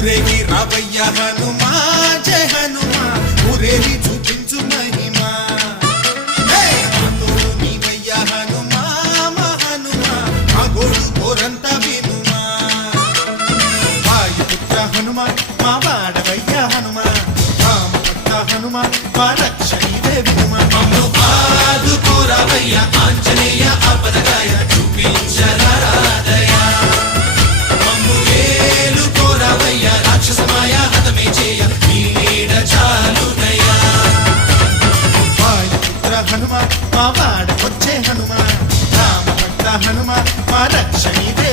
ఊరేగి రావయ్య హనుమా జయ హనుమా ఊరేగి చూపించు మహిమా తోడు నీవయ్య హనుమా మా హనుమా మా గోడు కోరంత వినుమా వాయుపుత్ర హనుమా మా వాడవయ్య హనుమా రామభక్త హనుమా మా రక్షణీదే వినుమా మమ్ము ఆదుకోరావయ్య ఆంజనేయ ఆపదగాయ చూపించరాదయ మమ్ము ఏలుకోరావయ్య రాక్షసమాయ హతమే చేయ నీ నీడ చాలునయ్యా వాయుపుత్ర హనుమా మా వాడవచ్చే హనుమా రామభక్త హనుమా మా రక్షణీదే